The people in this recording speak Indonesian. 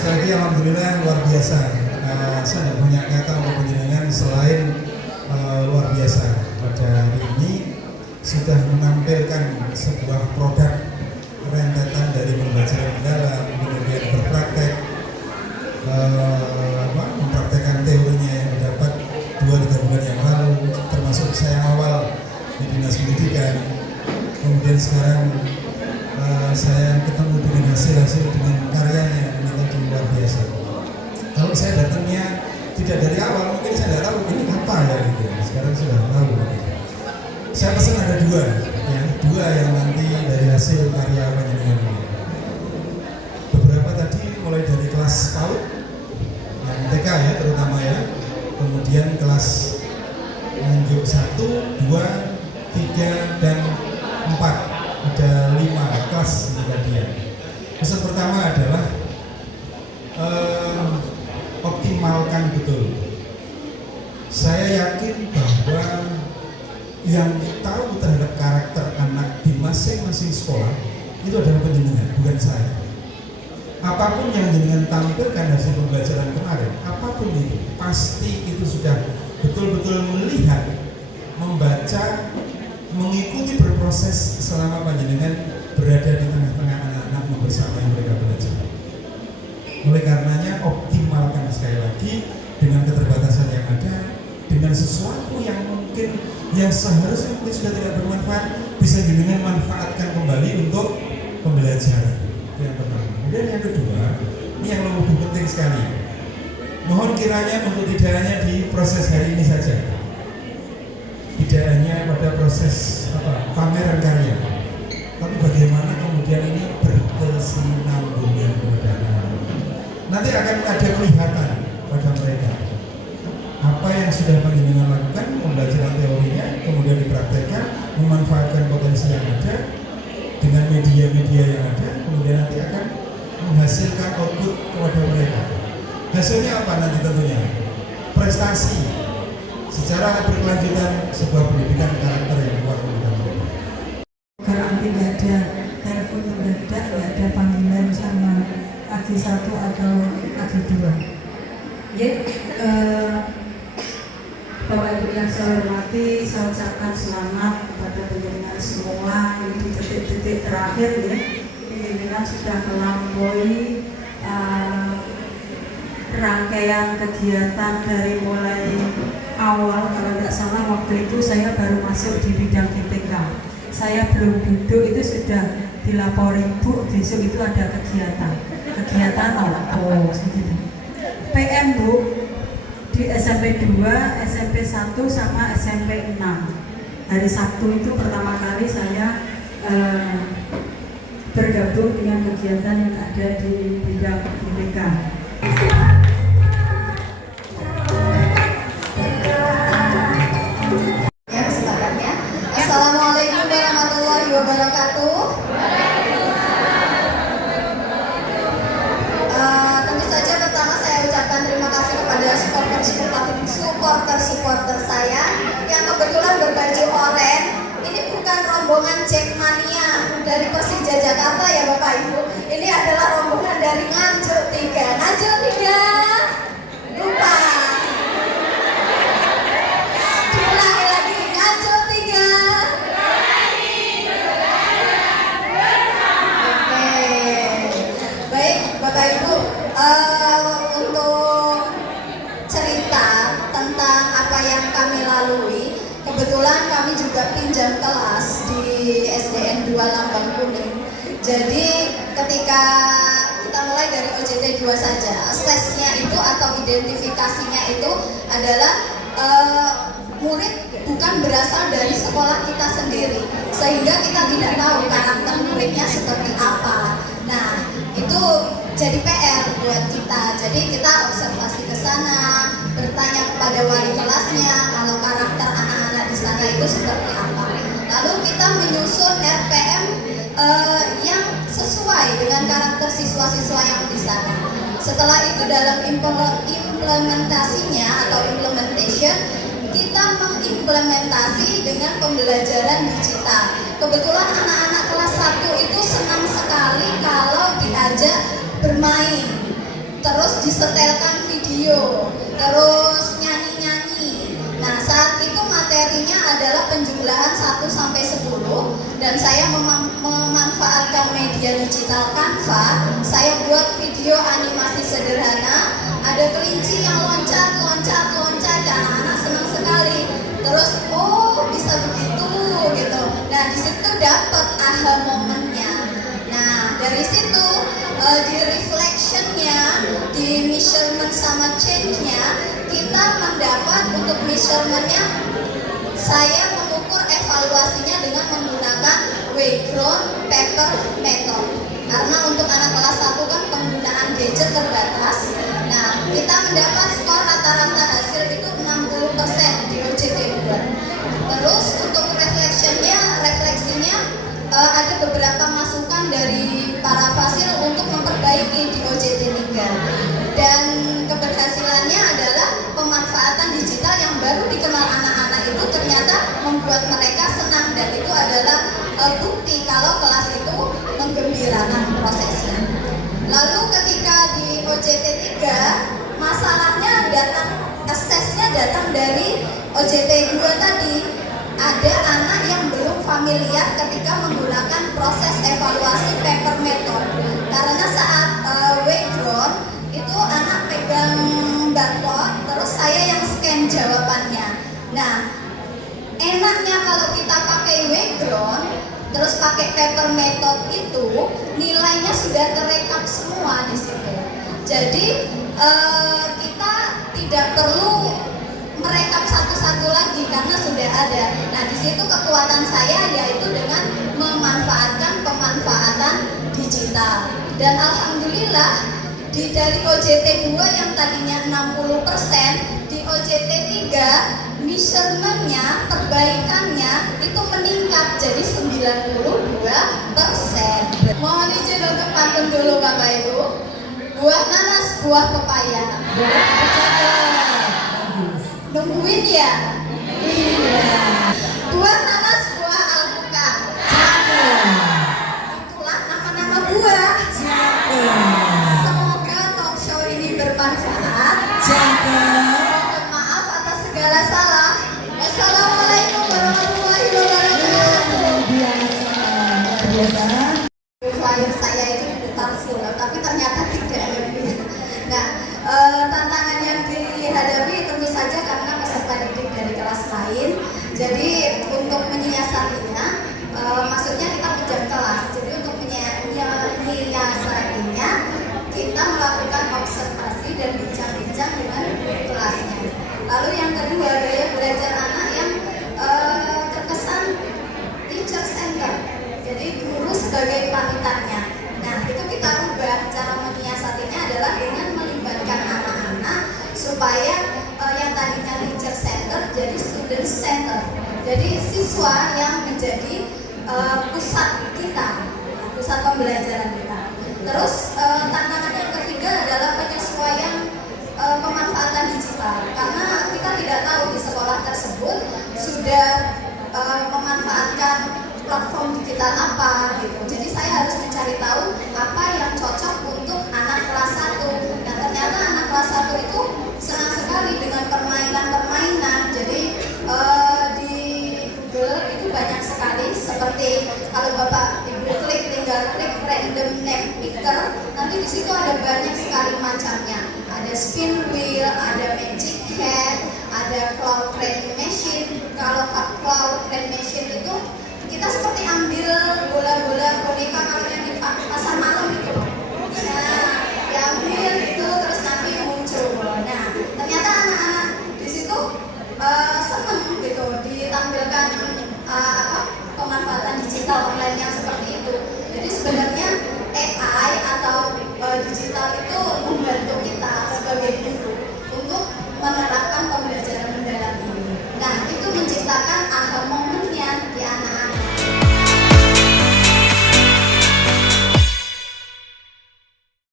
sekali lagi alhamdulillah luar biasa. Saya tidak punya kata untuk penjenengan selain luar biasa. Pada hari ini sudah menampilkan sebuah produk rentetan dari pembelajaran mendalam, kemudian berpraktek, mempraktekkan teorinya yang didapat 2-3 bulan yang lalu, termasuk saya awal di dinas pendidikan. Kemudian sekarang saya ketemu dengan hasil dengan karyanya, ini tadi luar biasa. Kalau saya datangnya tidak dari awal, mungkin saya tidak tahu ini apa ya gitu. Sekarang sudah tahu. Saya pesan ada dua yang nanti dari hasil karya penjenengan ini. Beberapa tadi mulai dari kelas PAUD, yang TK ya terutama ya, kemudian kelas lanjut 1, 2, 3, dan 4. Ada 5 kelas ini tadi ya. Pesan pertama adalah optimalkan betul. Saya yakin bahwa yang tahu terhadap karakter anak di masing-masing sekolah itu adalah penjenengan, bukan saya. Apapun yang jenengan tampilkan hasil pembelajaran kemarin, apapun itu, pasti itu sudah betul-betul melihat, membaca, mengikuti berproses selama panjenengan berada di tengah-tengah anak-anak membersamai mereka belajar. Oleh karenanya optimalkan sekali lagi dengan keterbatasan yang ada, dengan sesuatu yang mungkin yang seharusnya mungkin sudah tidak bermanfaat, bisa jenengan manfaatkan kembali untuk pembelajaran. Itu yang pertama. Kemudian yang kedua, ini yang lebih penting sekali. Mohon kiranya untuk tidak hanya di proses hari ini saja, tidak hanya pada proses pameran karya, tapi bagaimana kemudian ini berkesinambungan kepada anak-anak. Nanti akan ada kelihatan pada mereka apa yang sudah panjenengan lakukan, pembelajaran teorinya, kemudian dipraktekkan, memanfaatkan potensi yang ada dengan media-media yang ada, kemudian nanti akan menghasilkan output kepada mereka. Hasilnya apa nanti tentunya? Prestasi secara berkelanjutan sebuah pendidikan karakter yang kuat untuk mereka. Kalau nanti nggak ada telepon mendadak, nggak ada panggilan sama AG1 atau AG2. Ya, Bapak Ibu yang saya hormati, saya ucapkan selamat kepada penjenengan semua. Ini di detik-detik terakhir ya, penjenengan sudah melampaui rangkaian kegiatan dari mulai awal. Kalau tidak salah waktu itu saya baru masuk di bidang GPK. Saya belum duduk itu sudah dilapori, Bu, besok itu ada kegiatan apa segitu. PM Bu, di SMP 2, SMP 1 sama SMP 6. Hari Sabtu itu pertama kali saya bergabung dengan kegiatan yang ada di bidang GPK. Assalamualaikum warahmatullahi wabarakatuh. Tentu saja pertama saya ucapkan terima kasih kepada supporter saya yang kebetulan berbaju oranye. Ini bukan rombongan Jackmania dari Persija Jakarta ya Bapak Ibu. Ini adalah rombongan dari Nganjuk 3. Nganjuk 3. Lupa. Diulangi lagi. Nganjuk 3. Baik, Bapak Ibu, untuk cerita tentang apa yang kami lalui, kebetulan kami juga pinjam kelas di SDN 2 Lambang Kuning. Jadi ketika kita mulai dari OJT 2 saja, asesnya itu atau identifikasinya itu adalah murid bukan berasal dari sekolah kita sendiri, sehingga kita tidak tahu karakter muridnya seperti apa. Nah, itu jadi PR buat kita. Jadi kita observasi ke sana, bertanya kepada wali kelasnya kalau karakter anak-anak di sana itu seperti apa. Lalu kita menyusun RPM yang sesuai dengan karakter siswa-siswa yang di sana. Setelah itu dalam implementasinya atau implementation, kita mengimplementasi dengan pembelajaran digital. Kebetulan anak-anak kelas 1 itu senang sekali kalau diajak bermain. video, terus nyanyi-nyanyi. Nah, saat itu materinya adalah penjumlahan 1 sampai 10 dan saya memanfaatkan media digital Canva. Saya buat video animasi sederhana, ada kelinci yang loncat, dan anak-anak senang sekali. Terus, oh bisa begitu gitu. Nah, di situ dapat aha momennya. Nah, dari situ di reflectionnya, di measurement sama change-nya, kita mendapat untuk measurementnya, saya mengukur evaluasinya dengan menggunakan Wayground paper method. Karena untuk anak kelas 1 kan penggunaan gadget terbatas. Nah, kita mendapat skor rata-rata hasil itu 60% di OJT 2. Terus untuk refleksinya ada beberapa masukan dari para fasil untuk memperbaiki di OJT 3. Dan keberhasilannya adalah pemanfaatan digital yang baru dikenal anak-anak itu ternyata membuat mereka senang, dan itu adalah bukti kalau kelas itu menggembirakan prosesnya. Lalu ketika di OJT 3, masalahnya asesnya datang dari OJT 2 tadi. Ada anak yang belum familiar ketika menggunakan proses evaluasi paper method. Karena saat Wayground itu anak pegang barcode, terus saya yang scan jawabannya. Nah, enaknya kalau kita pakai Wayground, terus pakai paper method itu nilainya sudah terekap semua di situ. Jadi kita tidak perlu merekap satu-satu lagi karena sudah ada. Nah, di situ kekuatan saya yaitu dengan memanfaatkan pemanfaatan digital. Dan alhamdulillah dari OJT 2 yang tadinya 60%, di OJT 3 measurementnya, perbaikannya itu meningkat jadi 92%. Mohon izin untuk pantun dulu Bapak Ibu. Buah nanas, buah pepaya. Nungguin ya? Iya. Buah nanas, buah alpukat. Itulah nama-nama buah. Semoga talk show ini bermanfaat. Mohon maaf atas segala salah. Wassalamualaikum warahmatullahi wabarakatuh. Flyer saya itu diputar full, tapi ternyata tidak. Nah, tantangan yang dihadapi tentu saja karena peserta didik dari kelas lain. Jadi untuk menyiasatinya, maksudnya kita pinjam kelas. Jadi untuk menyiasatinya, kita melakukan observasi dan bincang-bincang dengan kelasnya. Lalu yang kedua, gaya belajar anak yang terkesan teacher center. Jadi guru sebagai panutannya. Nah, itu kita ubah. Cara menyiasatinya adalah dengan melibatkan anak-anak supaya yang tadinya teacher center jadi student center. Jadi siswa yang menjadi pusat kita, pusat pembelajaran kita. Terus tantangan yang ketiga adalah penyesuaian pemanfaatan digital. Karena kita tidak tahu di sekolah tersebut sudah memanfaatkan platform digital apa gitu. Jadi saya harus mencari tahu apa yang cocok untuk anak kelas 1. Dan ternyata anak kelas 1 itu senang sekali dengan permainan-permainan. Jadi di Google itu banyak sekali, seperti kalau Bapak Ibu tinggal klik random name picker, nanti di situ ada banyak sekali macamnya. Ada spin wheel, ada magic hat, ada cloud training machine. Kalau